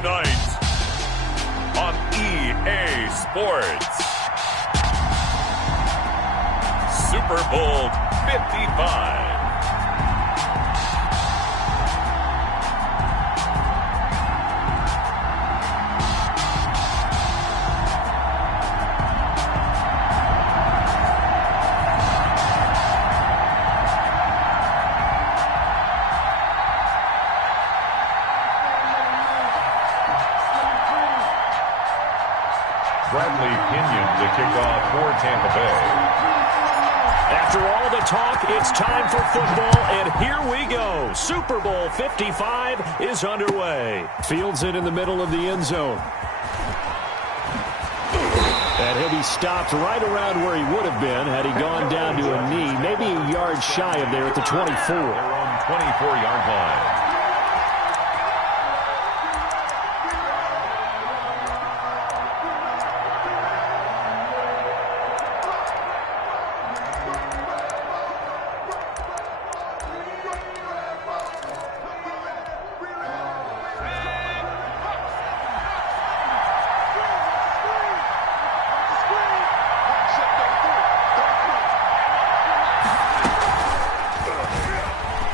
tonight on EA Sports. Super Bowl 55. To kick off for Tampa Bay. After all the talk, it's time for football, and here we go. Super Bowl 55 is underway. Fields it in the middle of the end zone. And he'll be stopped right around where he would have been had he gone down to a knee, maybe a yard shy of there at the 24. They're on 24-yard line.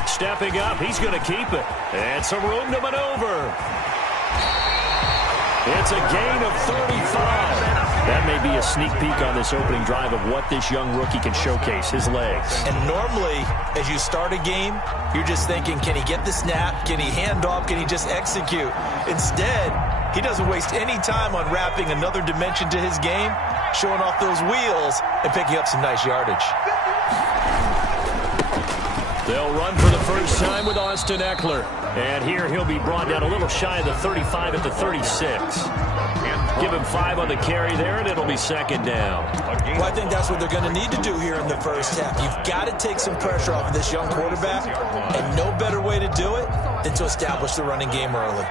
Stepping up, he's going to keep it. And some room to maneuver. It's a gain of 35. That may be a sneak peek on this opening drive of what this young rookie can showcase, his legs. And normally, as you start a game, you're just thinking, can he get the snap? Can he hand off? Can he just execute? Instead, he doesn't waste any time unwrapping another dimension to his game, showing off those wheels, and picking up some nice yardage. They'll run for the first time with Austin Eckler. And here he'll be brought down a little shy of the 35 at the 36. Give him 5 on the carry there, and it'll be second down. Well, I think that's what they're going to need to do here in the first half. You've got to take some pressure off of this young quarterback, and no better way to do it than to establish the running game early.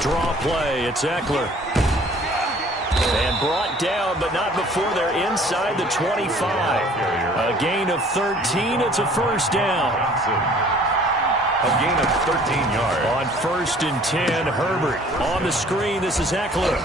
Draw play, it's Eckler. And brought down, but not before they're inside the 25. A gain of 13, it's a first down. A gain of 13 yards. On 1st and 10, Herbert. On the screen, this is Eckler.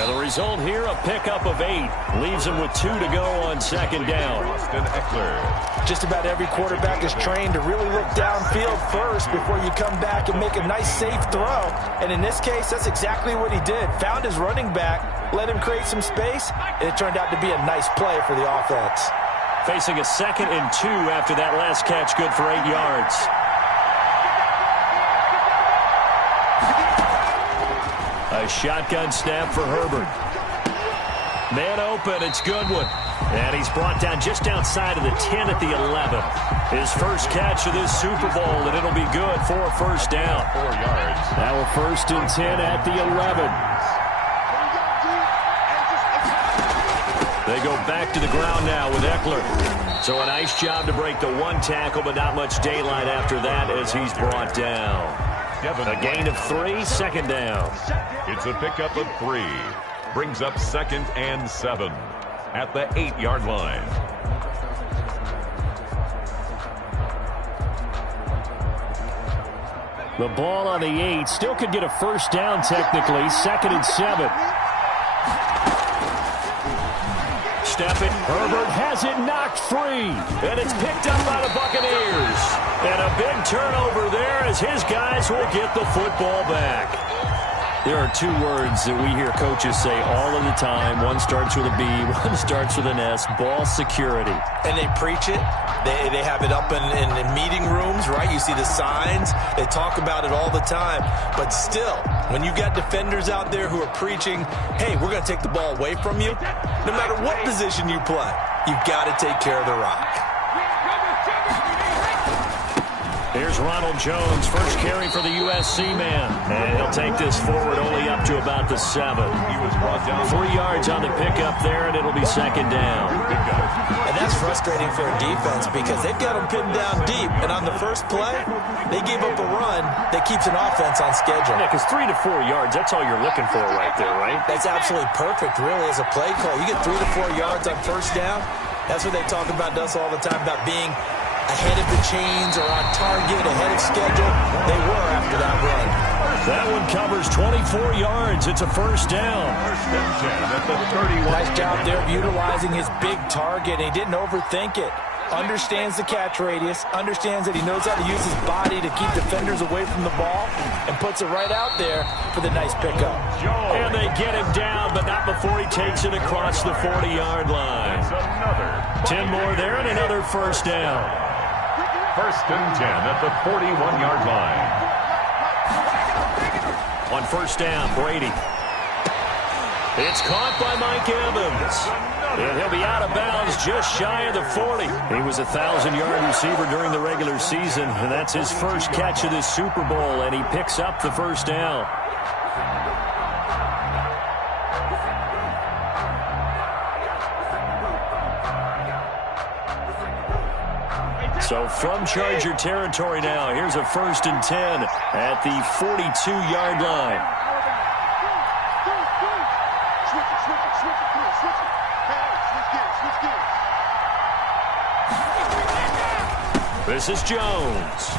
And the result here, a pickup of 8. Leaves him with 2 to go on second down. Austin Eckler. Just about every quarterback is trained to really look downfield first before you come back and make a nice, safe throw. And in this case, that's exactly what he did. Found his running back, let him create some space, and it turned out to be a nice play for the offense. Facing a 2nd and 2 after that last catch, good for 8 yards. A shotgun snap for Herbert. Man open, it's Goodwin. And he's brought down just outside of the 10 at the 11. His first catch of this Super Bowl, and it'll be good for a first down. 4 yards. Now a 1st and 10 at the 11. They go back to the ground now with Eckler. So a nice job to break the 1 tackle, but not much daylight after that as he's brought down. A gain of 3, second down. It's a pickup of 3. Brings up 2nd and 7 at the 8-yard line. The ball on the 8. Still could get a first down technically. 2nd and 7. Stepping. Herbert has it knocked free. And it's picked up by the Buccaneers. And a big turnover there as his guys will get the football back. There are 2 words that we hear coaches say all of the time. One starts with a B, one starts with an S. Ball security. And they preach it. They have it up in meeting rooms, right? You see the signs. They talk about it all the time. But still, when you've got defenders out there who are preaching, hey, we're going to take the ball away from you, no matter what position you play, you've got to take care of the rock. Here's Ronald Jones, first carry for the USC man. And he'll take this forward only up to about the 7. He was brought down 3 yards on the pickup there, and it'll be second down. And that's frustrating for a defense because they've got them pinned down deep. And on the first play, they gave up a run that keeps an offense on schedule. Yeah, because 3 to 4 yards, that's all you're looking for right there, right? That's absolutely perfect, really, as a play call. You get 3 to 4 yards on first down, That's what they talk about to us all the time, about being ahead of the chains or on target, ahead of schedule. They were after that run. That one covers 24 yards. It's a first down. First and 10 at the 31. Nice job there of utilizing his big target. He didn't overthink it. Understands the catch radius, understands that he knows how to use his body to keep defenders away from the ball, and puts it right out there for the nice pickup. And they get him down, but not before he takes it across the 40-yard line. 10 more there and another first down. First and 10 at the 41-yard line. On first down, Brady. It's caught by Mike Evans. And he'll be out of bounds just shy of the 40. He was a 1,000-yard receiver during the regular season, and that's his first catch of this Super Bowl, and he picks up the first down. So from Charger territory now, here's a first and 10 at the 42-yard line. This is Jones.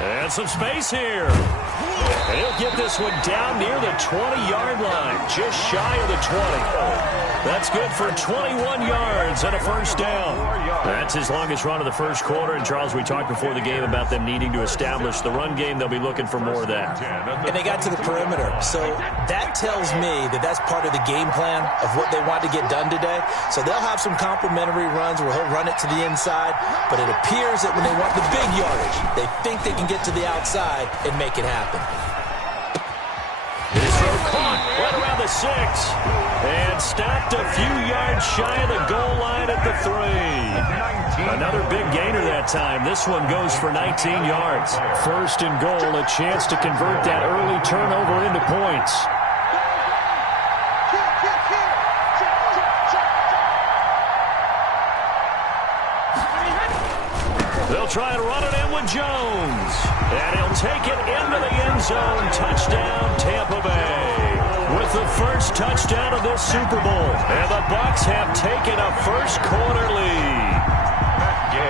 And some space here. And he'll get this one down near the 20-yard line, just shy of the 20. That's good for 21 yards and a first down. That's his longest run of the first quarter. And, Charles, we talked before the game about them needing to establish the run game. They'll be looking for more of that. And they got to the perimeter. So that tells me that that's part of the game plan of what they want to get done today. So they'll have some complimentary runs where he'll run it to the inside. But it appears that when they want the big yardage, they think they can get to the outside and make it happen. This throw caught right around the 6. And stopped a few yards shy of the goal line at the 3. Another big gainer that time. This one goes for 19 yards. First and goal, a chance to convert that early turnover into points. They'll try and run it in with Jones. And he'll take it into the end zone. Touchdown, Tampa Bay. With the first touchdown of this Super Bowl. And the Bucs have taken a first quarter lead.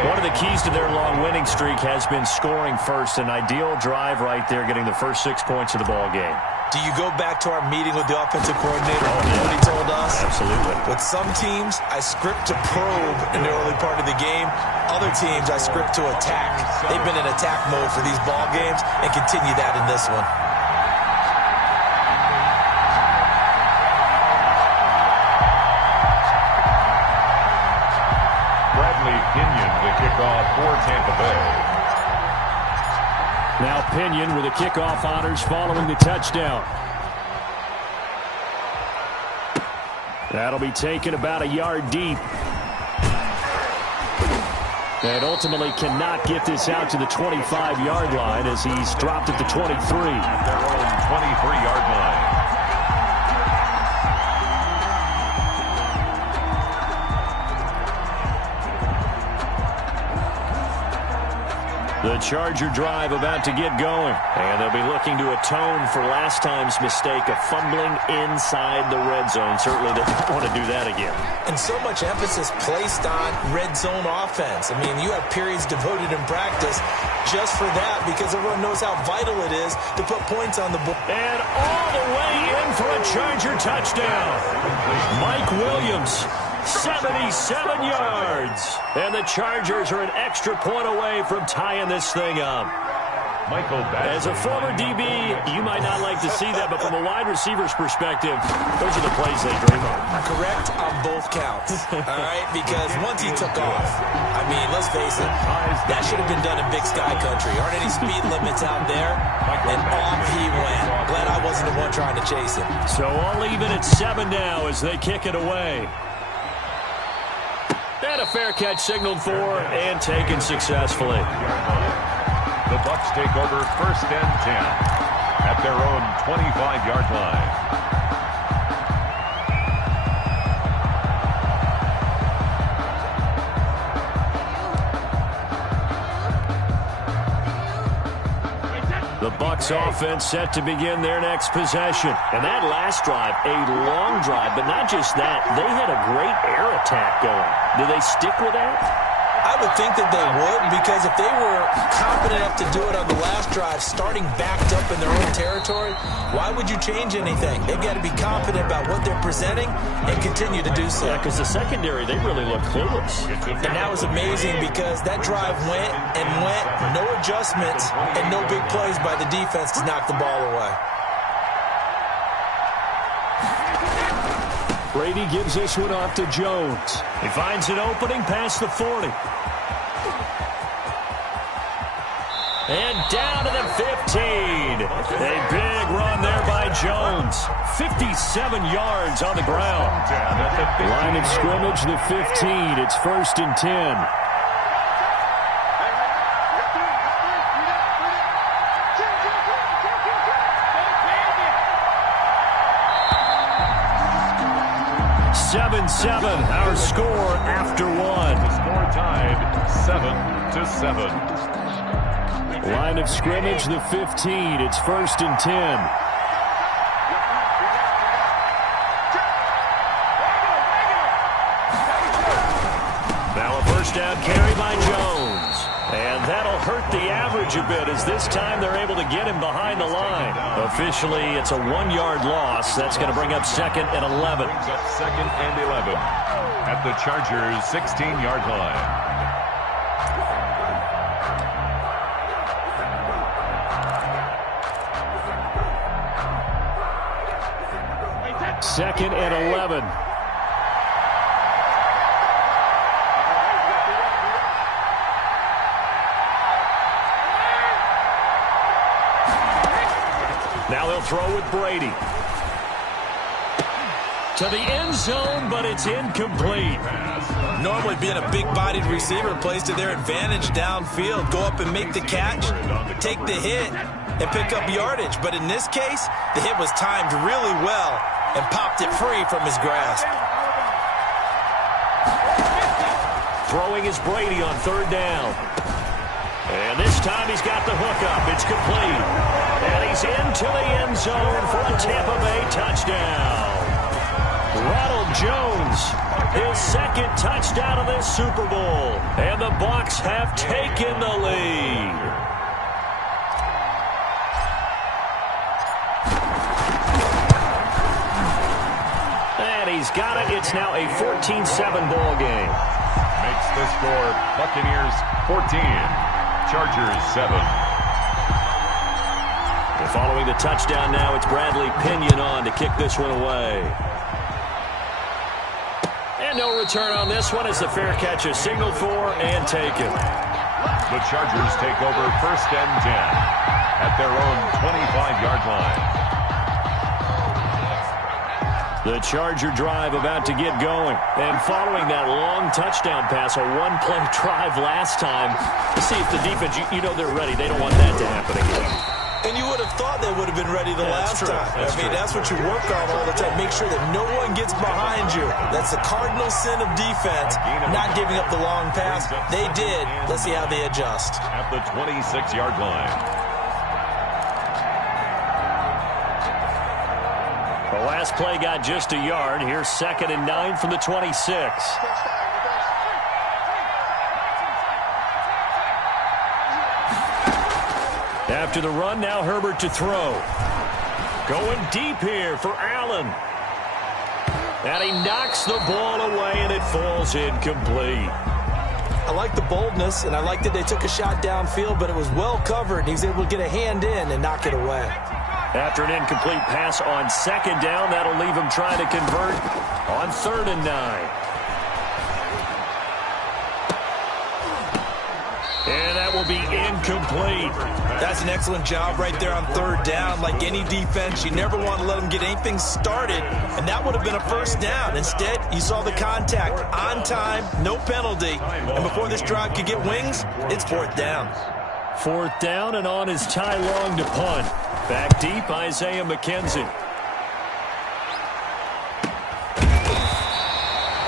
One of the keys to their long winning streak has been scoring first. An ideal drive right there, getting the first 6 points of the ball game. Do you go back to our meeting with the offensive coordinator? You know what he told us? Absolutely. With some teams, I script to probe in the early part of the game. Other teams, I script to attack. They've been in attack mode for these ball games and continue that in this one. Kickoff for Tampa Bay. Now Pinion with the kickoff honors following the touchdown. That'll be taken about a yard deep. And ultimately cannot get this out to the 25-yard line as he's dropped at the 23. At their own 23-yard line. The Charger drive about to get going. And they'll be looking to atone for last time's mistake of fumbling inside the red zone. Certainly they don't want to do that again. And so much emphasis placed on red zone offense. I mean, you have periods devoted in practice just for that because everyone knows how vital it is to put points on the board. And all the way in for a Charger touchdown. Mike Williams. 77 yards. And the Chargers are an extra point away from tying this thing up. As a former DB, you might not like to see that, but from a wide receiver's perspective, those are the plays they dream of. Correct on both counts, all right? Because once he took off, I mean, let's face it, that should have been done in Big Sky Country. Aren't any speed limits out there? And off he went. Glad I wasn't the one trying to chase him. So all even at 7 now as they kick it away. And a fair catch signaled for and taken successfully. The Bucs take over first and 10 at their own 25-yard line. The Bucs offense set to begin their next possession. And that last drive, a long drive, but not just that. They had a great air attack going. Do they stick with that? I would think that they would, because if they were confident enough to do it on the last drive, starting backed up in their own territory, why would you change anything? They've got to be confident about what they're presenting and continue to do so. Yeah, because the secondary, they really look clueless. And that was amazing because that drive went and went, no adjustments, and no big plays by the defense to knock the ball away. Brady gives this one off to Jones. He finds an opening past the 40. And down to the 15. A big run there by Jones. 57 yards on the ground. Line of scrimmage, the 15. It's 1st and 10. Our score after one. The score tied 7-7. Line of scrimmage, the 15. It's 1st and 10. Now a first down carry by Jones. And that'll hurt the average a bit as this time they're able to get him behind the line. Officially, it's a 1-yard loss. That's going to bring up 2nd and 11. Brings up 2nd and 11 at the Chargers' 16-yard line. Second and 11. Now they'll throw with Brady. To the end zone, but it's incomplete. Normally being a big-bodied receiver plays to their advantage downfield. Go up and make the catch, take the hit, and pick up yardage. But in this case, the hit was timed really well and popped it free from his grasp. Throwing is Brady on 3rd down. And this time he's got the hook up. It's complete. And he's into the end zone for a Tampa Bay touchdown. Ronald Jones, his 2nd touchdown of this Super Bowl. And the Bucs have taken the lead. And he's got it. It's now a 14-7 ball game. Makes the score Buccaneers 14, Chargers 7. And following the touchdown now, it's Bradley Pinion on to kick this one away. And no return on this one as the fair catch is signaled for and taken. The Chargers take over 1st and 10 at their own 25-yard line. The Charger drive about to get going. And following that long touchdown pass, a one-play drive last time, to see if the defense, you know they're ready. They don't want that to happen again. And you would have thought they would have been ready the last time. That's what you work on all the time. Make sure that no one gets behind you. That's the cardinal sin of defense, not giving up the long pass. They did. Let's see how they adjust. At the 26-yard line. The last play got just a yard. Here's 2nd and 9 from the 26. After the run, now Herbert to throw. Going deep here for Allen. And he knocks the ball away, and it falls incomplete. I like the boldness, and I like that they took a shot downfield, but it was well covered, and he was able to get a hand in and knock it away. After an incomplete pass on 2nd down, that'll leave him trying to convert on 3rd and 9. And that will be incomplete. That's an excellent job right there on 3rd down. Like any defense, you never want to let them get anything started, and that would have been a 1st down. Instead, you saw the contact on time, no penalty. And before this drive could get wings, it's 4th down. 4th down, and on is Ty Long to punt. Back deep, Isaiah McKenzie.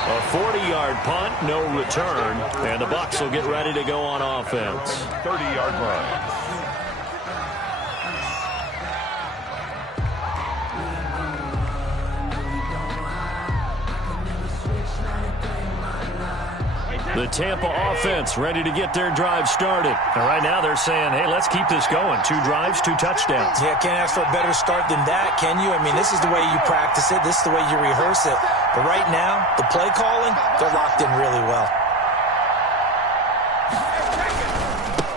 A 40-yard punt, no return, and the Bucs will get ready to go on offense. 30-yard line. The Tampa offense ready to get their drive started. And right now they're saying, hey, let's keep this going. 2 drives, 2 touchdowns. Yeah, can't ask for a better start than that, can you? I mean, this is the way you practice it. This is the way you rehearse it. But right now, the play calling, they're locked in really well.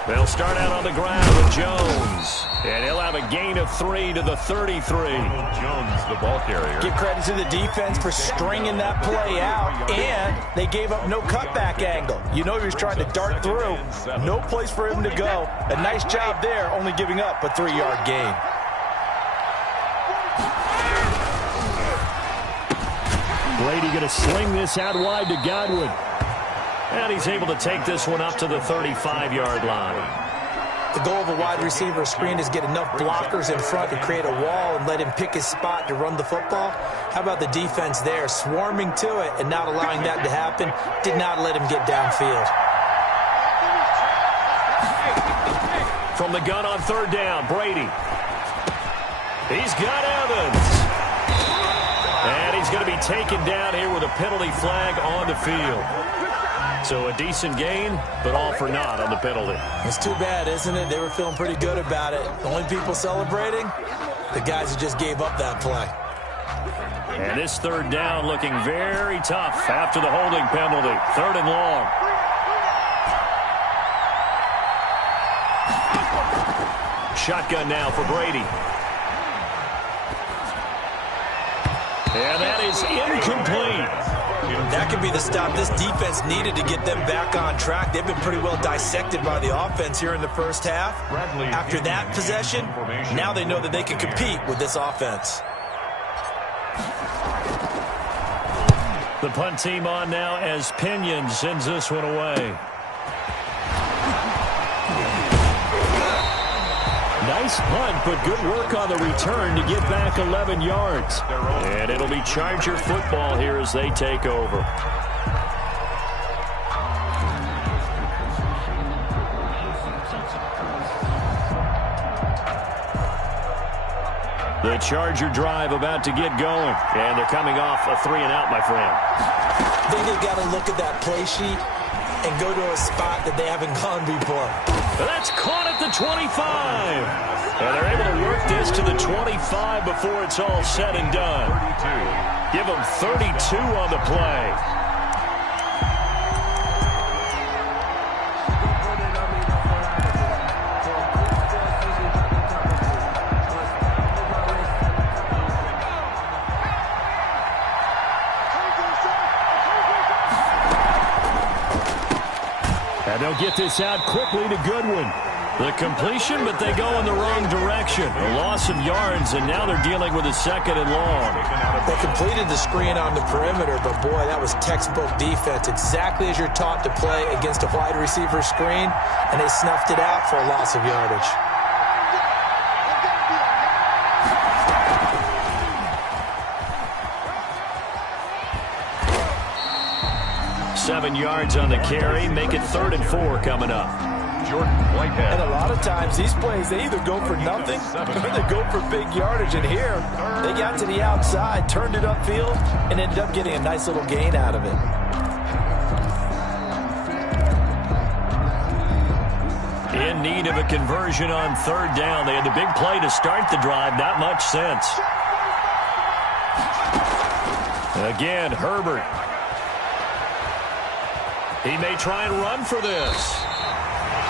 They'll start out on the ground with Jones. And he'll have a gain of 3 to the 33. Jones, the ball carrier. Give credit to the defense for stringing that play out, and they gave up no cutback angle. You know he was trying to dart through. No place for him to go. A nice job there, only giving up a 3-yard gain. Brady going to sling this out wide to Godwin. And he's able to take this one up to the 35-yard line. The goal of a wide receiver screen is get enough blockers in front to create a wall and let him pick his spot to run the football. How about the defense there, swarming to it and not allowing that to happen? Did not let him get downfield. From the gun on 3rd down, Brady. He's got Evans. And he's going to be taken down here with a penalty flag on the field. So a decent gain, but all for naught on the penalty. It's too bad, isn't it? They were feeling pretty good about it. The only people celebrating, the guys who just gave up that play. And this 3rd down looking very tough after the holding penalty. 3rd and long. Shotgun now for Brady. And that is incomplete. That could be the stop this defense needed to get them back on track. They've been pretty well dissected by the offense here in the first half. After that possession, now they know that they can compete with this offense. The punt team on now as Pinion sends this one away. Nice punt, but good work on the return to get back 11 yards. And it'll be Charger football here as they take over. The Charger drive about to get going. And they're coming off a 3-and-out, my friend. I think they've got to look at that play sheet and go to a spot that they haven't gone before. That's caught at the 25. And they're able to work this to the 25 before it's all said and done. 32. Give them 32 on the play. And they'll get this out quickly to Goodwin. The completion, but they go in the wrong direction. A loss of yards, and now they're dealing with a 2nd and long. They completed the screen on the perimeter, but boy, that was textbook defense. Exactly as you're taught to play against a wide receiver screen, and they snuffed it out for a loss of yardage. Seven yards on the carry. Make it 3rd and 4 coming up. Jordan Whitehead. And a lot of times, these plays, they either go for nothing or they go for big yardage. And here, they got to the outside, turned it upfield, and ended up getting a nice little gain out of it. In need of a conversion on 3rd down. They had the big play to start the drive. Not much sense. Again, Herbert. He may try and run for this.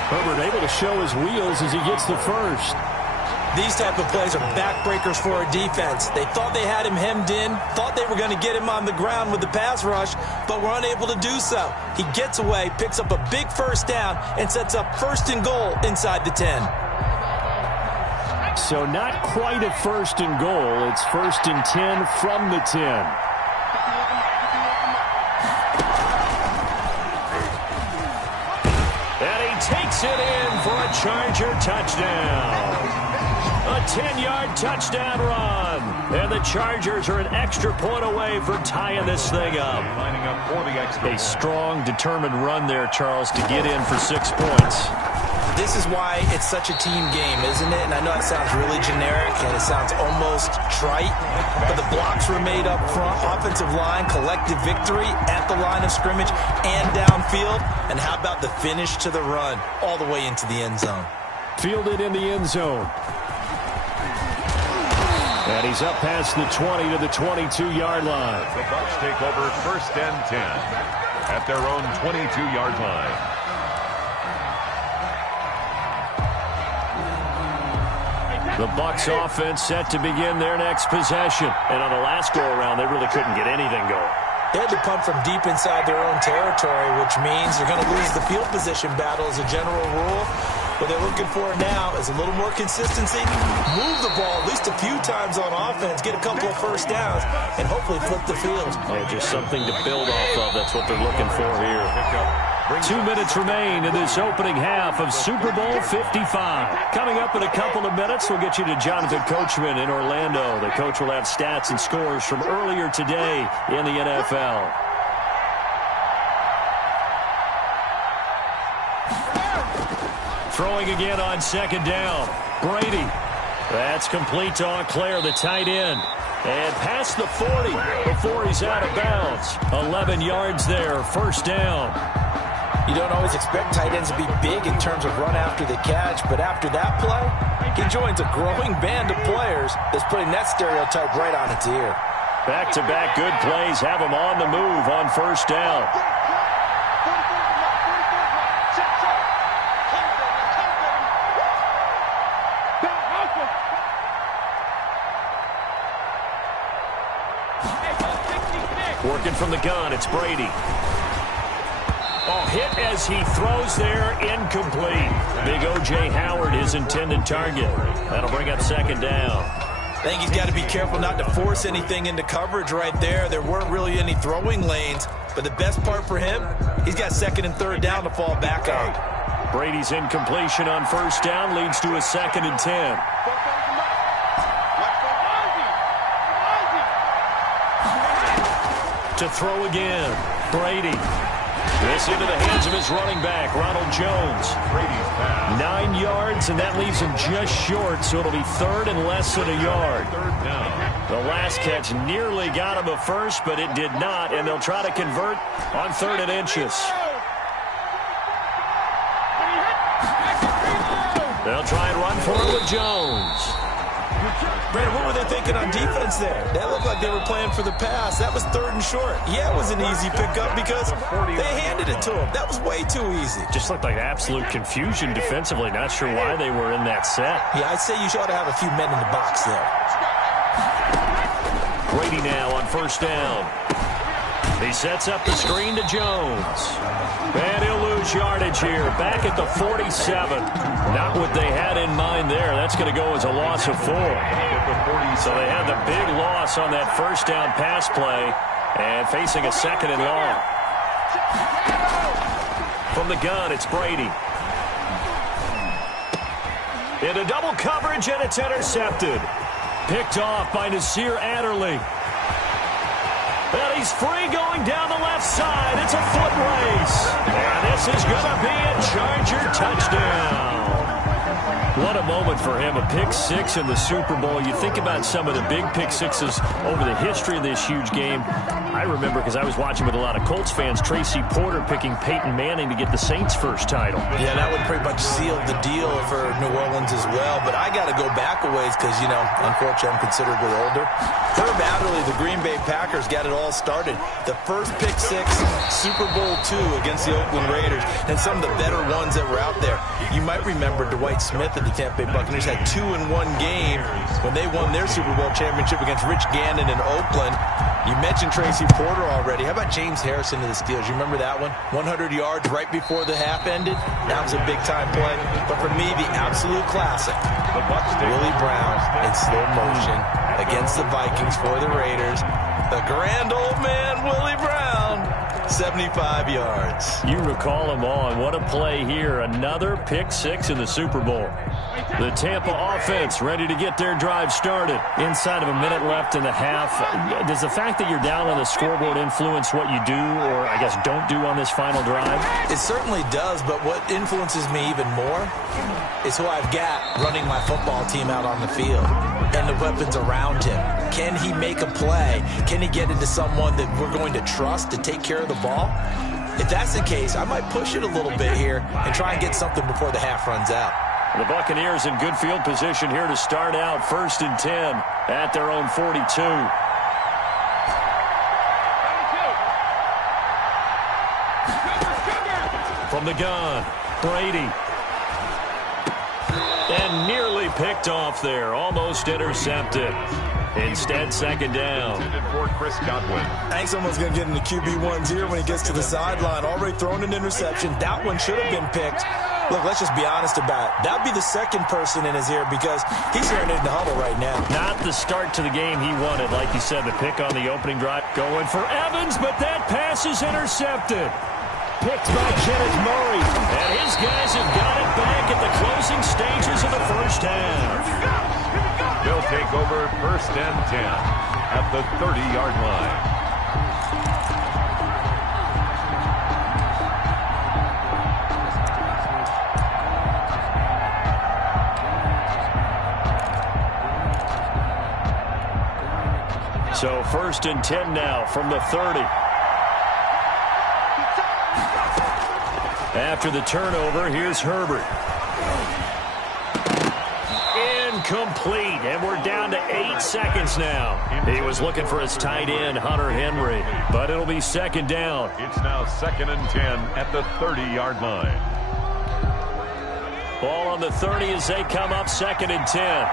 Herbert able to show his wheels as he gets the first. These type of plays are backbreakers for a defense. They thought they had him hemmed in, thought they were going to get him on the ground with the pass rush, but were unable to do so. He gets away, picks up a big 1st down, and sets up 1st and goal inside the 10. So not quite a 1st and goal. It's 1st and 10 from the 10. Takes it in for a Charger touchdown. A 10-yard touchdown run. And the Chargers are an extra point away from tying this thing up. Lining up for the extra A strong, determined run there, Charles, to get in for 6 points. This is why it's such a team game, isn't it? And I know it sounds really generic and it sounds almost trite, but the blocks were made up front, offensive line, collective victory at the line of scrimmage and downfield. And how about the finish to the run all the way into the end zone? Fielded in the end zone. And he's up past the 20 to the 22-yard line. The Bucs take over 1st and 10 at their own 22-yard line. The Bucs offense set to begin their next possession. And on the last go-around, they really couldn't get anything going. They had to punt from deep inside their own territory, which means they're going to lose the field position battle as a general rule. What they're looking for now is a little more consistency, move the ball at least a few times on offense, get a couple of first downs, and hopefully flip the field. Yeah, just something to build off of. That's what they're looking for here. 2 minutes remain in this opening half of Super Bowl 55. Coming up in a couple of minutes, we'll get you to Jonathan Coachman in Orlando. The coach will have stats and scores from earlier today in the NFL. Throwing again on 2nd down. Brady. That's complete to Auclair, the tight end. And past the 40 before he's out of bounds. 11 yards there, 1st down. You don't always expect tight ends to be big in terms of run after the catch, but after that play, he joins a growing band of players that's putting that stereotype right on its ear. Back-to-back good plays have him on the move on 1st down. Working from the gun, it's Brady. Oh, hit as he throws there, incomplete. Big O.J. Howard, his intended target. That'll bring up 2nd down. I think he's got to be careful not to force anything into coverage right there. There weren't really any throwing lanes, but the best part for him, he's got 2nd and 3rd down to fall back on. Brady's incompletion on 1st down leads to a 2nd and 10. To throw again, Brady. This into the hands of his running back, Ronald Jones. 9 yards, and that leaves him just short, so it'll be 3rd and less than a yard. The last catch nearly got him a first, but it did not, and they'll try to convert on 3rd and inches. They'll try and run for it with Jones. Brandon, what were they thinking on defense there? That looked like they were playing for the pass. That was 3rd and short. Yeah, it was an easy pickup because they handed it to him. That was way too easy. Just looked like absolute confusion defensively. Not sure why they were in that set. Yeah, I'd say you ought to have a few men in the box there. Brady now on 1st down. He sets up the screen to Jones. And he'll lose yardage here. Back at the 47. Not what they had in mind there. That's going to go as a loss of 4. So they had the big loss on that 1st down pass play. And facing a 2nd and long. From the gun, it's Brady. Into double coverage, and it's intercepted. Picked off by Nasir Adderley. And he's free going down the left side. It's a foot race. And this is going to be a Charger touchdown. What a moment for him, a pick-6 in the Super Bowl. You think about some of the big pick-6s over the history of this huge game. I remember, because I was watching with a lot of Colts fans, Tracy Porter picking Peyton Manning to get the Saints' first title. Yeah, that would pretty much seal the deal for New Orleans as well. But I got to go back a ways because, you know, unfortunately I'm considerably older. Herb Adderley, the Green Bay Packers, got it all started. The first pick-6, Super Bowl II against the Oakland Raiders, and some of the better ones that were out there. You might remember Dwight Smith at the Tampa Bay Buccaneers had 2 in one game when they won their Super Bowl championship against Rich Gannon in Oakland. You mentioned Tracy Porter already. How about James Harrison to the Steelers? You remember that one? 100 yards right before the half ended. That was a big-time play. But for me, the absolute classic, Willie Brown in slow motion against the Vikings for the Raiders. The grand old man, Willie Brown, 75 yards. You recall them all, and what a play here. Another pick-6 in the Super Bowl. The Tampa offense ready to get their drive started. Inside of a minute left in the half, does the fact that you're down on the scoreboard influence what you do, or I guess don't do on this final drive? It certainly does, but what influences me even more is who I've got running my football team out on the field and the weapons around him. Can he make a play? Can he get into someone that we're going to trust to take care of the ball? If that's the case, I might push it a little bit here and try and get something before the half runs out. The Buccaneers in good field position here to start out 1st and 10 at their own 42. From the gun, Brady. And nearly picked off there, almost intercepted. Instead, second down. For Chris Godwin. I think someone's going to get into QB1's ear when he gets to the sideline. Already thrown an interception. That one should have been picked. Look, let's just be honest about it. That would be the second person in his ear because he's hearing it in the huddle right now. Not the start to the game he wanted. Like you said, the pick on the opening drive. Going for Evans, but that pass is intercepted. Picked by Kenneth Murray. And his guys have got it back at the closing stages of the first half. They'll take over 1st and 10 at the 30-yard line. So 1st and 10 now from the 30. After the turnover, here's Herbert. Incomplete, and we're down to 8 seconds now. He was looking for his tight end, Hunter Henry, but it'll be second down. It's now 2nd and 10 at the 30-yard line. Ball on the 30 as they come up 2nd and 10.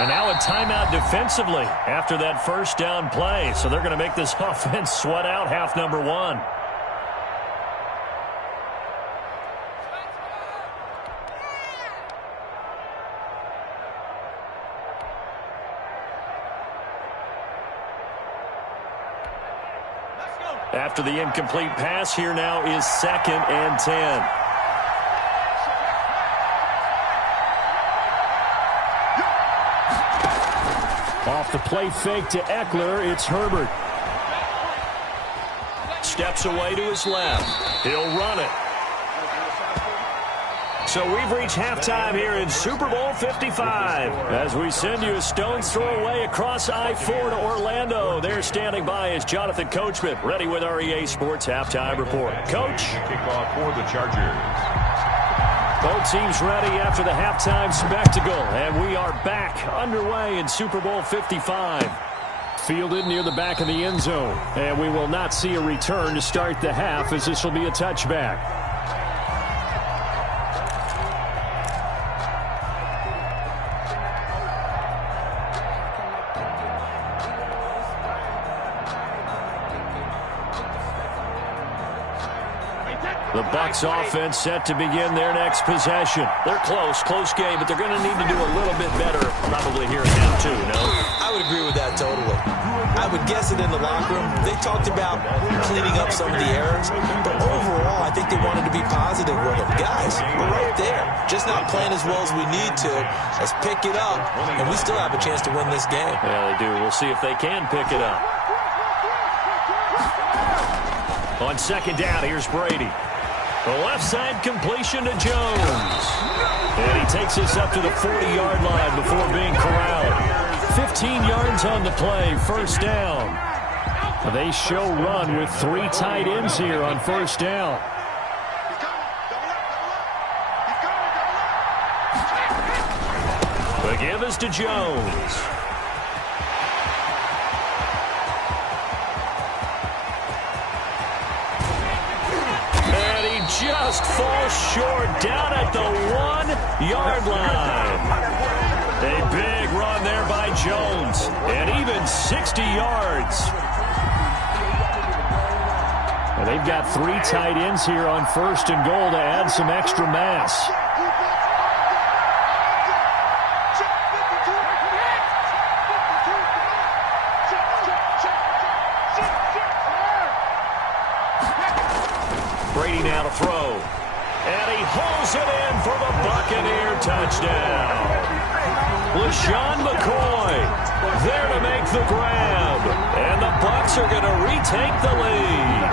And now a timeout defensively after that first down play. So they're going to make this offense sweat out half number one. After the incomplete pass, here now is 2nd and 10. Off the play fake to Eckler, it's Herbert. Steps away to his left. He'll run it. So we've reached halftime here in Super Bowl 55. As we send you a stone's throw away across I-4 to Orlando. There standing by is Jonathan Coachman, ready with our EA Sports Halftime Report. Coach. Kickoff for the Chargers. Both teams ready after the halftime spectacle, and we are back underway in Super Bowl 55. Fielded near the back of the end zone, and we will not see a return to start the half as this will be a touchback. The Bucs offense set to begin their next possession. They're close game, but they're going to need to do a little bit better probably here in half two, no? I would agree with that totally. I would guess it in the locker room. They talked about cleaning up some of the errors, but overall, I think they wanted to be positive with them. Guys, we're right there. Just not playing as well as we need to. Let's pick it up, and we still have a chance to win this game. Yeah, they do. We'll see if they can pick it up. On second down, here's Brady. The left side completion to Jones. And he takes us up to the 40-yard line before being corralled. 15 yards on the play, first down. They show run with 3 tight ends here on first down. The give is to Jones. Just falls short down at the 1-yard line. A big run there by Jones, and even 60 yards. And they've got 3 tight ends here on first and goal to add some extra mass. Brady now to throw. And he hauls it in for the Buccaneer touchdown. LaShawn McCoy there to make the grab. And the Bucs are going to retake the lead.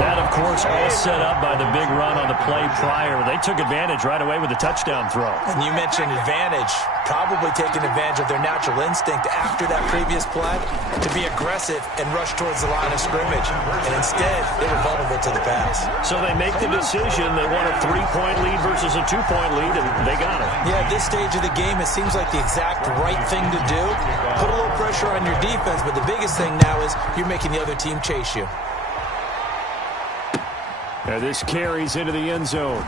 That, of course, all set up by the big run on the play prior. They took advantage right away with the touchdown throw. And you mentioned advantage, probably taking advantage of their natural instinct after that previous play to be aggressive and rush towards the line of scrimmage. And instead, they were vulnerable to the pass. So they make the decision. They want a 3-point lead versus a 2-point lead, and they got it. Yeah, at this stage of the game, it seems like the exact right thing to do. Put a little pressure on your defense, but the biggest thing now is you're making the other team chase you. And this carries into the end zone.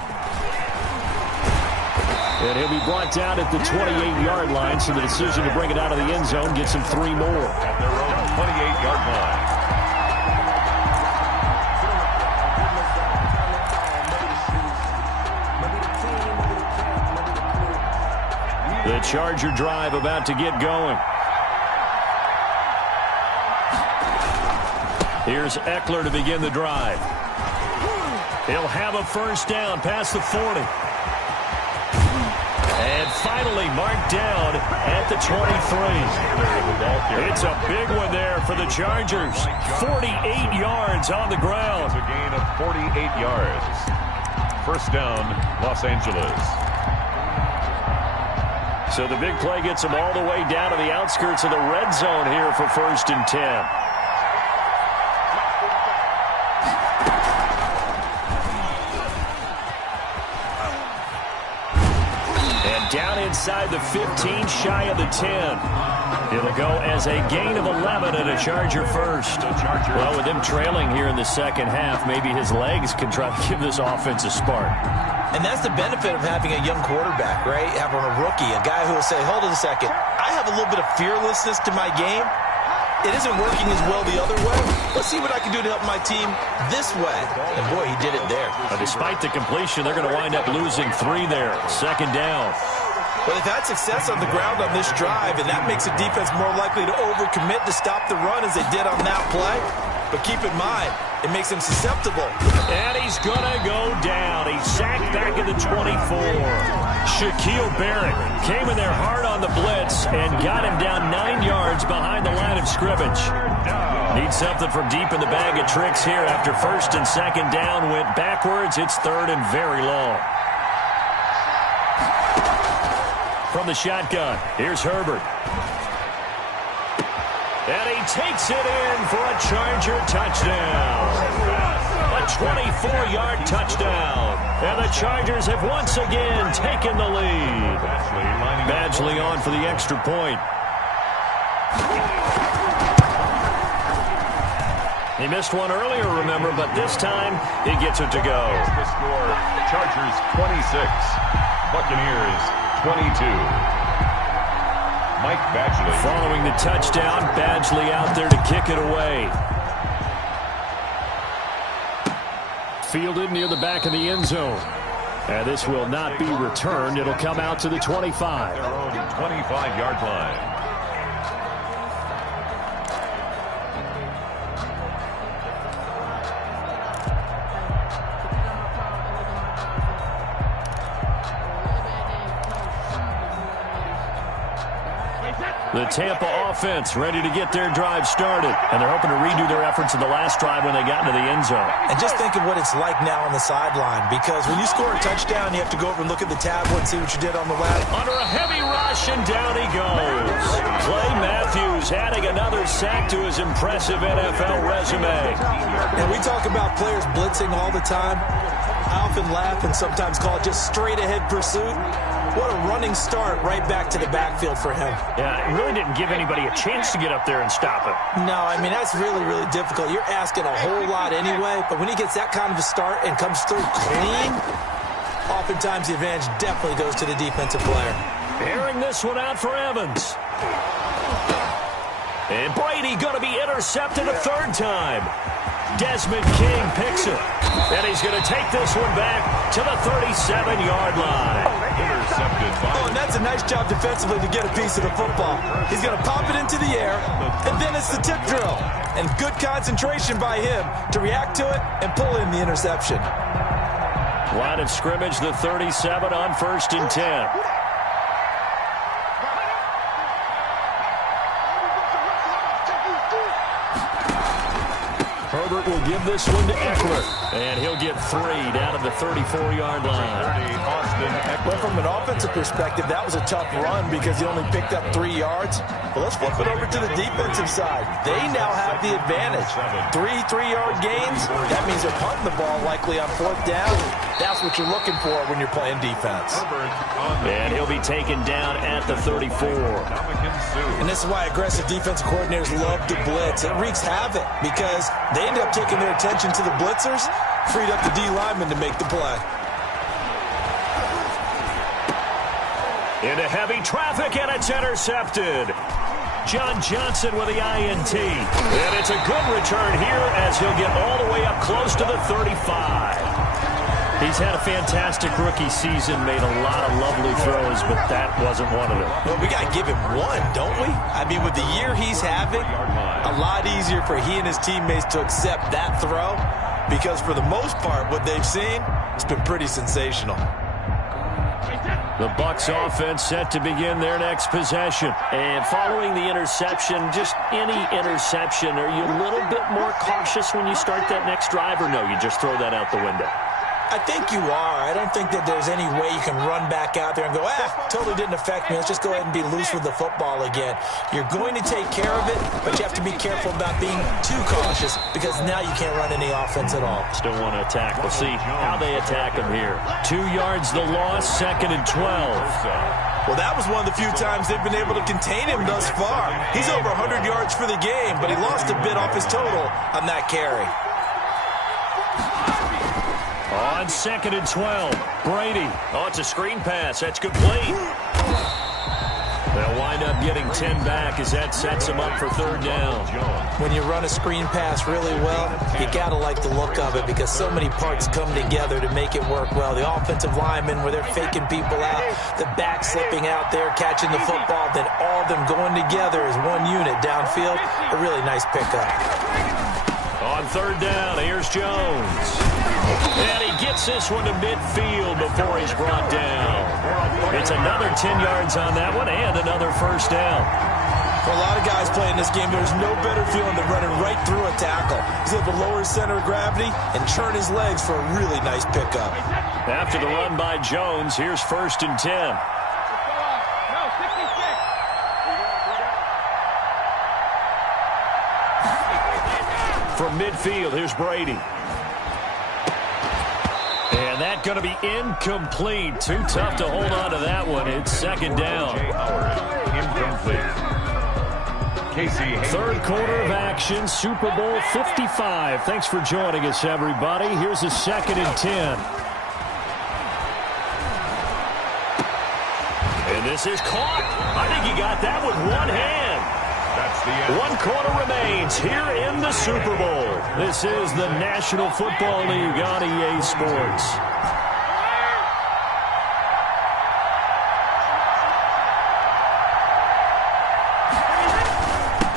And he'll be brought down at the 28-yard line, so the decision to bring it out of the end zone gets him 3 more. At their own 28-yard line. The Charger drive about to get going. Here's Eckler to begin the drive. He'll have a first down past the 40. And finally marked down at the 23. It's a big one there for the Chargers. 48 yards on the ground. It's a gain of 48 yards. First down, Los Angeles. So the big play gets them all the way down to the outskirts of the red zone here for 1st and 10. Down inside the 15, shy of the 10. It'll go as a gain of 11 and a Charger first. Well, with them trailing here in the second half, maybe his legs can try to give this offense a spark. And that's the benefit of having a young quarterback, right? Having a rookie, a guy who will say, hold on a second, I have a little bit of fearlessness to my game. It isn't working as well the other way. Let's see what I can do to help my team this way. And, boy, he did it there. Despite the completion, they're going to wind up losing 3 there. Second down. Well, they've had success on the ground on this drive, and that makes the defense more likely to overcommit to stop the run as they did on that play. But keep in mind, it makes them susceptible. And he's going to go down. He's sacked back at the 24. Shaquille Barrett came in there hard on the blitz and got him down 9 yards behind the line of scrimmage. Need something from deep in the bag of tricks here after 1st and 2nd down went backwards. It's 3rd and very long. From the shotgun, here's Herbert. And he takes it in for a Charger touchdown. A 24-yard touchdown. And the Chargers have once again taken the lead. Badgley on for the extra point. He missed one earlier, remember, but this time he gets it to go. Here's the score, Chargers 26, Buccaneers 22. Mike Badgley. Following the touchdown, Badgley out there to kick it away. Fielded near the back of the end zone. And this will not be returned. It'll come out to the 25. Their own 25-yard line. The Tampa offense ready to get their drive started. And they're hoping to redo their efforts in the last drive when they got into the end zone. And just think of what it's like now on the sideline, because when you score a touchdown, you have to go over and look at the tablet and see what you did on the left. Under a heavy rush, and down he goes. Clay Matthews adding another sack to his impressive NFL resume. And we talk about players blitzing all the time. I often laugh and sometimes call it just straight-ahead pursuit. What a running start right back to the backfield for him. Yeah, it really didn't give anybody a chance to get up there and stop it. No, I mean, that's really, really difficult. You're asking a whole lot anyway, but when he gets that kind of a start and comes through clean, oftentimes the advantage definitely goes to the defensive player. Airing this one out for Evans. And Brady going to be intercepted a 3rd time. Desmond King picks it. And he's going to take this one back to the 37-yard line. Intercepted by... Oh, and that's a nice job defensively to get a piece of the football. He's going to pop it into the air, and then it's the tip drill. and good concentration by him to react to it and pull in the interception. Line of scrimmage, the 37 on 1st and 10. Herbert will give this one to Eckler, and he'll get 3 down at the 34-yard line. Well, from an offensive perspective, that was a tough run because he only picked up 3 yards. But let's flip it over to the defensive side. They now have the advantage. 3 3-yard gains. That means they're punting the ball likely on 4th down. That's what you're looking for when you're playing defense. And he'll be taken down at the 34. And this is why aggressive defensive coordinators love to blitz. It wreaks havoc because they end up taking their attention to the blitzers, freed up the D lineman to make the play. Into heavy traffic, and it's intercepted. John Johnson with the INT. And it's a good return here as he'll get all the way up close to the 35. He's had a fantastic rookie season, made a lot of lovely throws, but that wasn't one of them. Well, we got to give him one, don't we? I mean, with the year he's having, a lot easier for he and his teammates to accept that throw because for the most part, what they've seen, it's been pretty sensational. The Bucs offense set to begin their next possession. And following the interception, just any interception, are you a little bit more cautious when you start that next drive, or no, you just throw that out the window? I think you are. I don't think that there's any way you can run back out there and go, totally didn't affect me. Let's just go ahead and be loose with the football again. You're going to take care of it, but you have to be careful about being too cautious because now you can't run any offense at all. Still want to attack. We'll see how they attack him here. 2 yards the loss, 2nd and 12. Well, that was one of the few times they've been able to contain him thus far. He's over 100 yards for the game, but he lost a bit off his total on that carry. On 2nd and 12, Brady. Oh, it's a screen pass. That's complete. They'll wind up getting 10 back as that sets them up for 3rd down. When you run a screen pass really well, you got to like the look of it because so many parts come together to make it work well. The offensive linemen, where they're faking people out, the back slipping out there, catching the football, then all of them going together as one unit downfield. A really nice pickup. On 3rd down, here's Jones. And he gets this one to midfield before he's brought down. It's another 10 yards on that one and another 1st down. For a lot of guys playing this game, there's no better feeling than running right through a tackle. He's able to lower his center of gravity and turn his legs for a really nice pickup. After the run by Jones, here's 1st and 10. From midfield, here's Brady. And that's going to be incomplete. Too tough to hold on to that one. It's 2nd down. Incomplete. Casey. 3rd quarter of action, Super Bowl 55. Thanks for joining us, everybody. Here's a 2nd and 10. And this is caught. I think he got that with one hand. That's the end. 1 quarter remains here in the Super Bowl. This is the National Football League on EA Sports.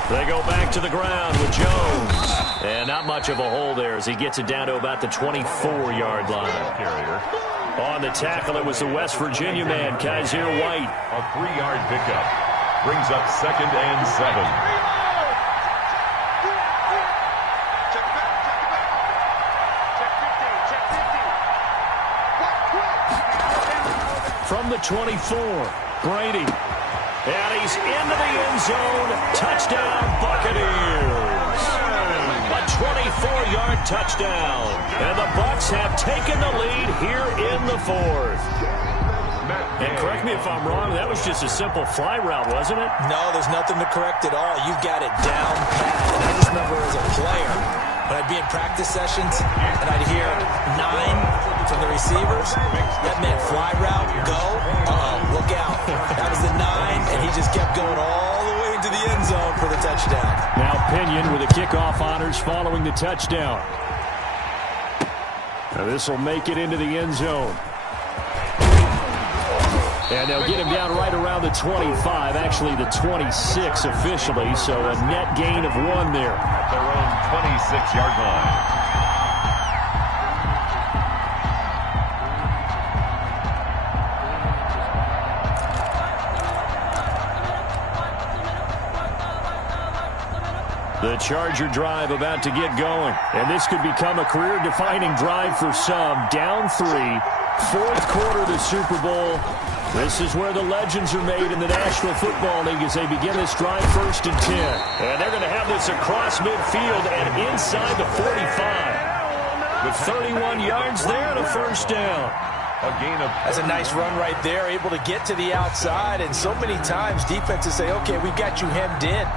They go back to the ground with Jones. And not much of a hole there as he gets it down to about the 24-yard line. Carrier. On the tackle, it was the West Virginia man, Kaiser White. A 3-yard pickup. Brings up 2nd and 7. From the 24, Brady. And he's into the end zone. Touchdown, Buccaneers. A 24-yard touchdown. And the Bucs have taken the lead here in the 4th. And correct me if I'm wrong, that was just a simple fly route, wasn't it? No, there's nothing to correct at all. You've got it down pat. And I just remember as a player, when I'd be in practice sessions and I'd hear 9 from the receivers, that meant fly route, go, look out. That was the 9, and he just kept going all the way into the end zone for the touchdown. Now Pinion with the kickoff honors following the touchdown. Now this will make it into the end zone. And they'll get him down right around the 25, actually the 26 officially, so a net gain of 1 there. At their own 26-yard line. The Charger drive about to get going. And this could become a career-defining drive for some. Down 3. Fourth quarter of the Super Bowl. This is where the legends are made in the National Football League as they begin this drive 1st and 10. And they're going to have this across midfield and inside the 45. With 31 yards there and a first down. That's a nice run right there, able to get to the outside. And so many times defenses say, okay, we've got you hemmed in.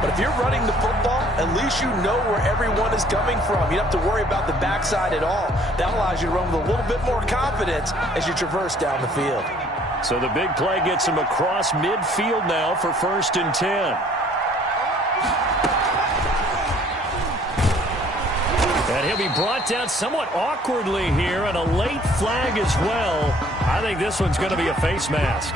But if you're running the football, at least you know where everyone is coming from. You don't have to worry about the backside at all. That allows you to run with a little bit more confidence as you traverse down the field. So the big play gets him across midfield now for 1st and 10. And he'll be brought down somewhat awkwardly here, and a late flag as well. I think this one's going to be a face mask.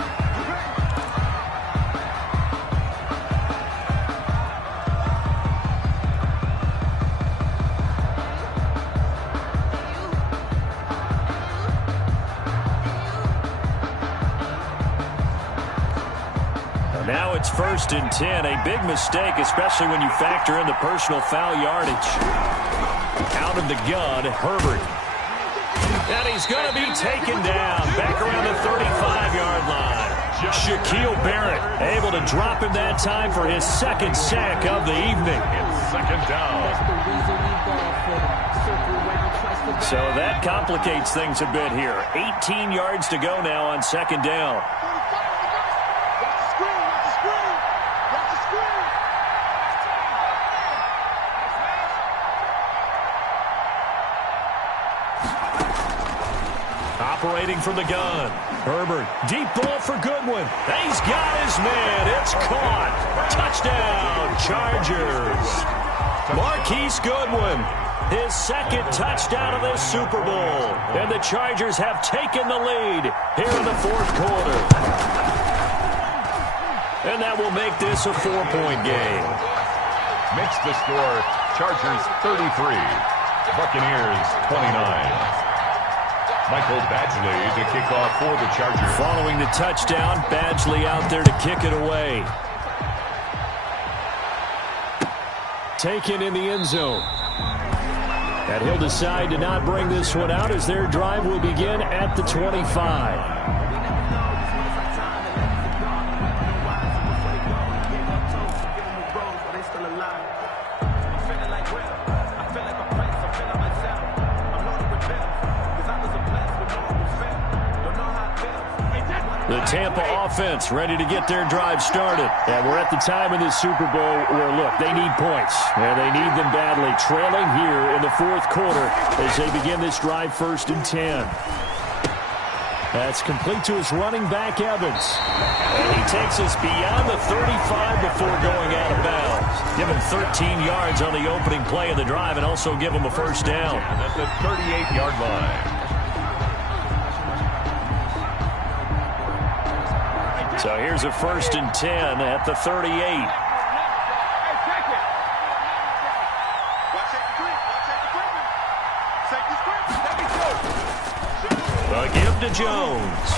Now it's 1st and 10. A big mistake, especially when you factor in the personal foul yardage. Out of the gun, Herbert. And he's going to be taken down. Back around the 35-yard line. Shaquille Barrett able to drop him that time for his 2nd sack of the evening. It's 2nd down. So that complicates things a bit here. 18 yards to go now on 2nd down. Operating from the gun. Herbert, deep ball for Goodwin. He's got his man. It's caught. Touchdown, Chargers. Marquise Goodwin, his 2nd touchdown of this Super Bowl. And the Chargers have taken the lead here in the 4th quarter. And that will make this a 4-point game. Makes the score Chargers 33, Buccaneers 29. Michael Badgley to kick off for the Chargers. Following the touchdown, Badgley out there to kick it away. Taken in the end zone. And he'll decide to not bring this one out as their drive will begin at the 25. The Tampa offense ready to get their drive started. And we're at the time in the Super Bowl where, look, they need points. And they need them badly. Trailing here in the 4th quarter as they begin this drive 1st and 10. That's complete to his running back, Evans. And he takes us beyond the 35 before going out of bounds. Give him 13 yards on the opening play of the drive and also give him a first down. At the 38-yard line. So here's a 1st and 10 at the 38. A give to Jones.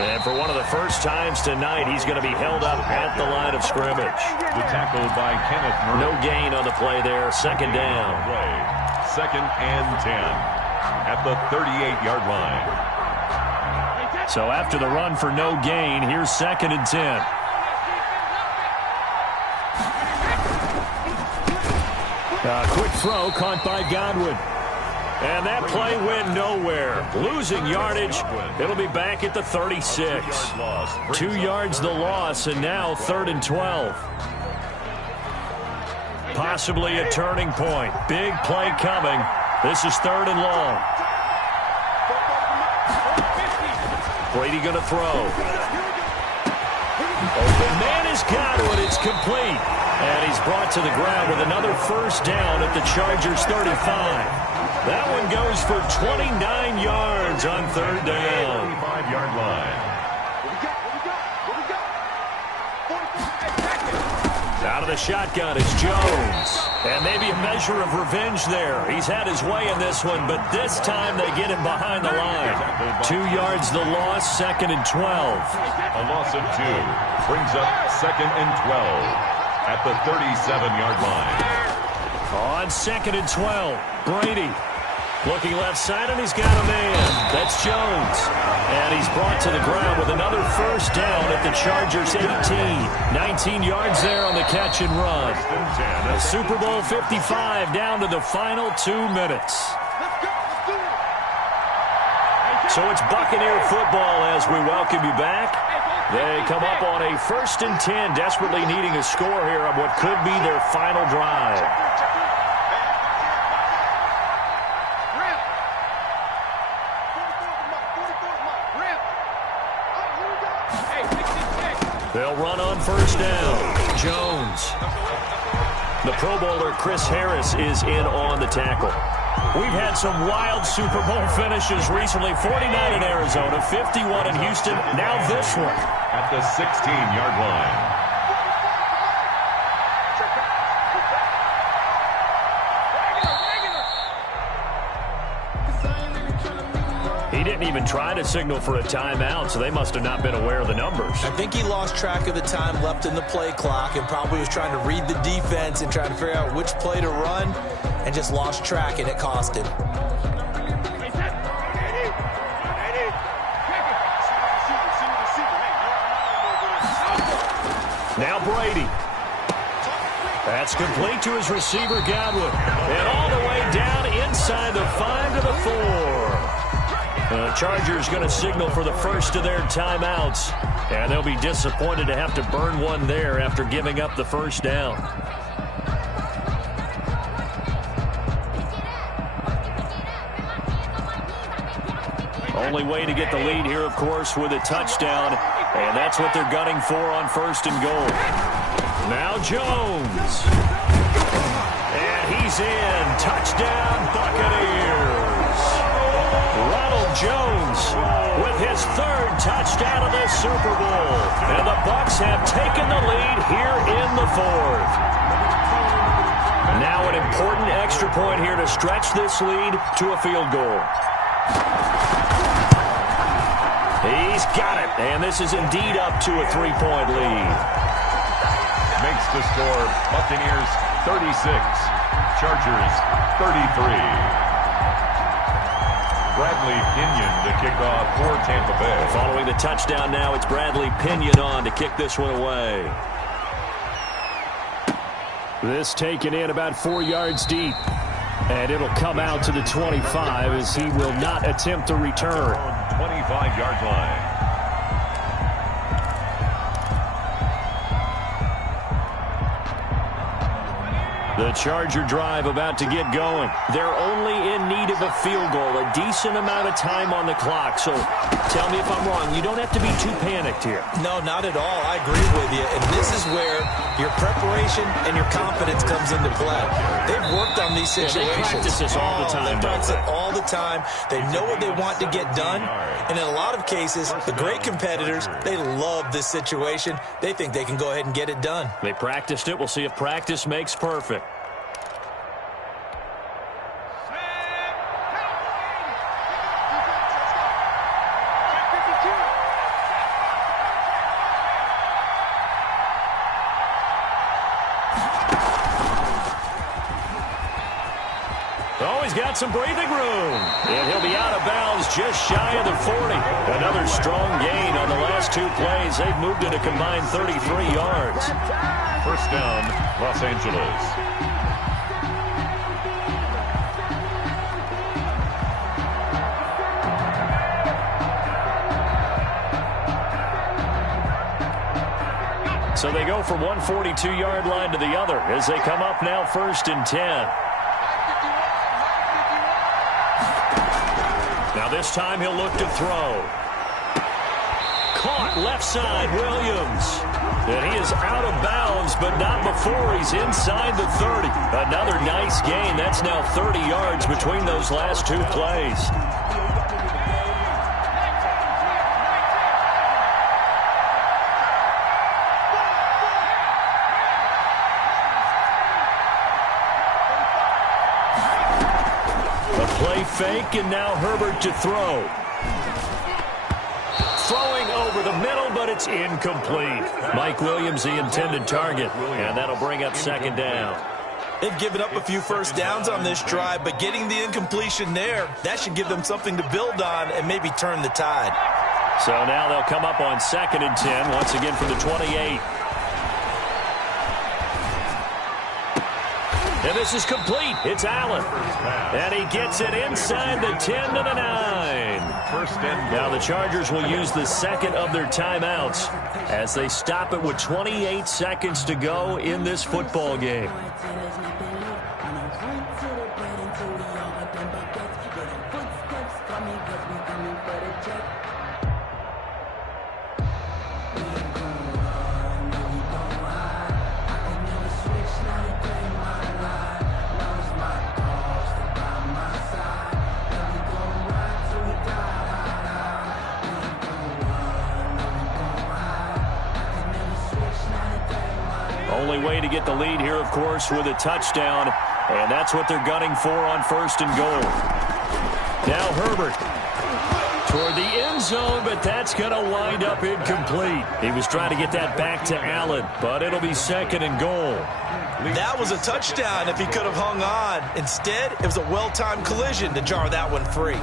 And for one of the first times tonight, he's going to be held up at the line of scrimmage. The tackle by Kenneth Murray. No gain on the play there. 2nd down. 2nd and 10 at the 38-yard line. So after the run for no gain, here's 2nd and 10. A quick throw caught by Godwin. And that play went nowhere. Losing yardage. It'll be back at the 36. 2 yards the loss, and now 3rd and 12. Possibly a turning point. Big play coming. This is 3rd and long. Brady going to throw. Open man is Godwin. It's complete. And he's brought to the ground with another first down at the Chargers 35. That one goes for 29 yards on 3rd down. 35-yard line. Out of the shotgun is Jones. And maybe a measure of revenge there. He's had his way in this one, but this time they get him behind the line. 2 yards the loss, 2nd and 12. A loss of 2 brings up 2nd and 12 at the 37-yard line. On 2nd and 12, Brady looking left side, and he's got a man. That's Jones. And he's brought to the ground with another first down at the Chargers' 18. 19 yards there on the catch and run. The Super Bowl 55 down to the final 2 minutes. So it's Buccaneer football as we welcome you back. They come up on a 1st and 10, desperately needing a score here on what could be their final drive. They'll run on 1st down. Jones. The Pro Bowler Chris Harris is in on the tackle. We've had some wild Super Bowl finishes recently. 49 in Arizona, 51 in Houston, now this one. At the 16-yard line. He didn't even try to signal for a timeout, so they must have not been aware of the numbers. I think he lost track of the time left in the play clock and probably was trying to read the defense and trying to figure out which play to run and just lost track, and it cost him. Now Brady. That's complete to his receiver, Godwin. And all the way down inside the 5 to the 4. The Chargers going to signal for the first of their timeouts. And they'll be disappointed to have to burn one there after giving up the first down. Only way to get the lead here, of course, with a touchdown. And that's what they're gunning for on 1st and goal. Now Jones. And he's in. Touchdown, Buccaneers. Ronald Jones with his 3rd touchdown of this Super Bowl. And the Bucs have taken the lead here in the 4th. Now an important extra point here to stretch this lead to a field goal. He's got it, and this is indeed up to a 3-point lead. Makes the score Buccaneers 36, Chargers 33. Bradley Pinion to kick off for Tampa Bay. Following the touchdown now, it's Bradley Pinion on to kick this one away. This taken in about 4 yards deep. And it'll come out to the 25 as he will not attempt to return. 25-yard line. The Charger drive about to get going. They're only in need of a field goal, a decent amount of time on the clock. So tell me if I'm wrong. You don't have to be too panicked here. No, not at all. I agree with you. And this is where your preparation and your confidence comes into play. They've worked on these situations. They practice this all the time. They practice it all the time. They know what they want to get done. And in a lot of cases, the great competitors, they love this situation. They think they can go ahead and get it done. They practiced it. We'll see if practice makes perfect. Got some breathing room, and he'll be out of bounds just shy of the 40. Another strong gain on the last 2 plays. They've moved it a combined 33 yards. First down, Los Angeles. So they go from one 42-yard line to the other as they come up now 1st and 10. Now this time he'll look to throw. Caught left side, Williams. And he is out of bounds, but not before he's inside the 30. Another nice gain. That's now 30 yards between those last 2 plays. A play fake, and now Herbert to throw. Throwing over the middle, but it's incomplete. Mike Williams, the intended target, and that'll bring up second down. They've given up a few first downs on this drive, but getting the incompletion there, that should give them something to build on and maybe turn the tide. So now they'll come up on 2nd and 10, once again from the 28. And this is complete. It's Allen. And he gets it inside the 10 to the 9. First and now the Chargers will use the second of their timeouts as they stop it with 28 seconds to go in this football game. Only way to get the lead here, of course, with a touchdown, and that's what they're gunning for on 1st and goal. Now Herbert toward the end zone, but that's going to wind up incomplete. He was trying to get that back to Allen, but it'll be 2nd and goal. That was a touchdown if he could have hung on. Instead, it was a well-timed collision to jar that one free.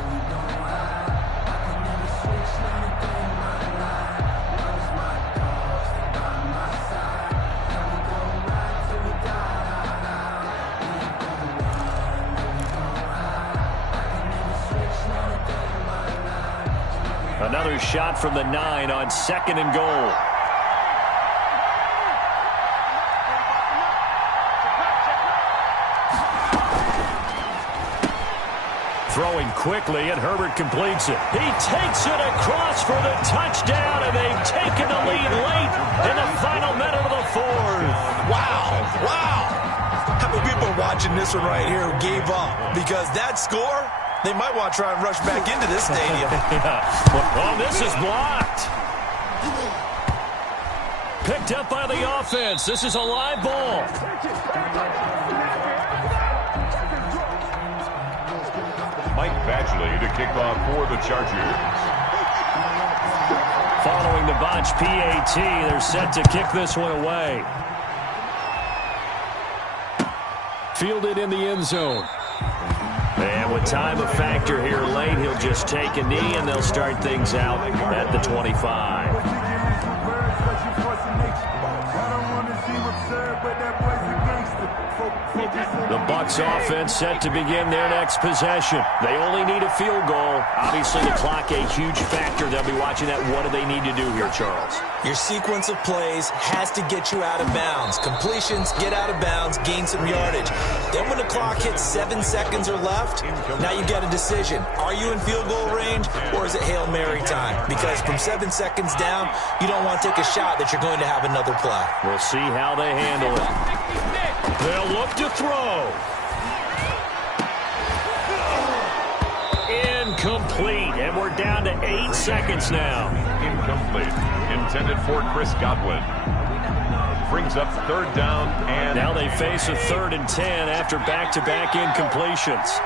Another shot from the 9 on 2nd and goal. Throwing quickly, and Herbert completes it. He takes it across for the touchdown, and they've taken the lead late in the final minute of the 4th. Wow. How many people are watching this one right here who gave up? Because that score, they might want to try and rush back into this stadium. Oh, this is blocked. Picked up by the offense. This is a live ball. Mike Badgley to kick off for the Chargers. Following the botch PAT, they're set to kick this one away. Fielded in the end zone. And with time a factor here late, he'll just take a knee, and they'll start things out at the 25. The Bucs offense set to begin their next possession. They only need a field goal. Obviously, the clock a huge factor. They'll be watching that. What do they need to do here, Charles? Your sequence of plays has to get you out of bounds. Completions, get out of bounds, gain some yardage. Then when the clock hits 7 seconds or left, now you get a decision. Are you in field goal range, or is it Hail Mary time? Because from 7 seconds down, you don't want to take a shot that you're going to have another play. We'll see how they handle it. They'll look to throw. Incomplete, and we're down to 8 seconds now. Incomplete. Intended for Chris Godwin. Brings up 3rd down, and now they face a 3rd and 10 after back-to-back incompletions.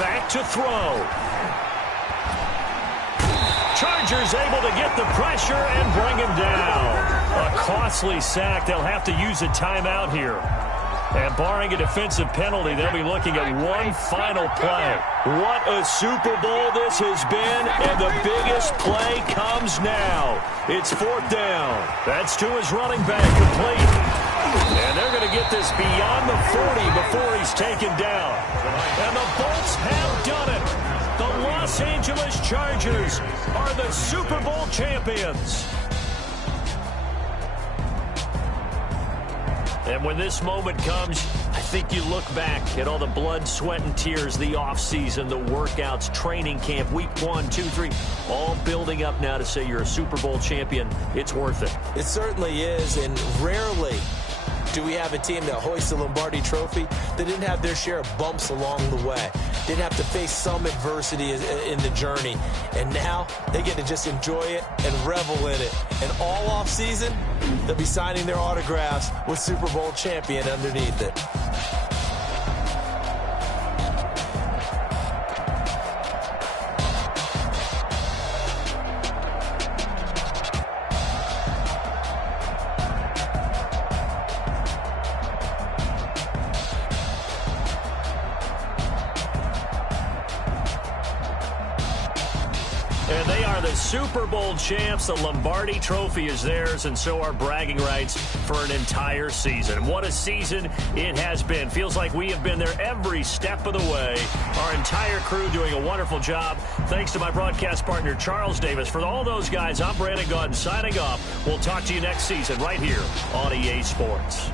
Back to throw. Chargers able to get the pressure and bring him down. A costly sack. They'll have to use a timeout here. And barring a defensive penalty, they'll be looking at one final play. What a Super Bowl this has been, and the biggest play comes now. It's 4th down. That's to his running back, complete. And they're going to get this beyond the 40 before he's taken down. And the Bolts have done it. The Los Angeles Chargers are the Super Bowl champions. And when this moment comes, I think you look back at all the blood, sweat, and tears, the offseason, the workouts, training camp, week 1, 2, 3, all building up now to say you're a Super Bowl champion. It's worth it. It certainly is, and rarely do we have a team that hoists the Lombardi Trophy that didn't have their share of bumps along the way. didn't have to face some adversity in the journey. And now they get to just enjoy it and revel in it. And all off season, they'll be signing their autographs with Super Bowl champion underneath it. And they are the Super Bowl champs. The Lombardi Trophy is theirs, and so are bragging rights for an entire season. What a season it has been. Feels like we have been there every step of the way. Our entire crew doing a wonderful job. Thanks to my broadcast partner, Charles Davis. For all those guys, I'm Brandon Gaudin signing off. We'll talk to you next season right here on EA Sports.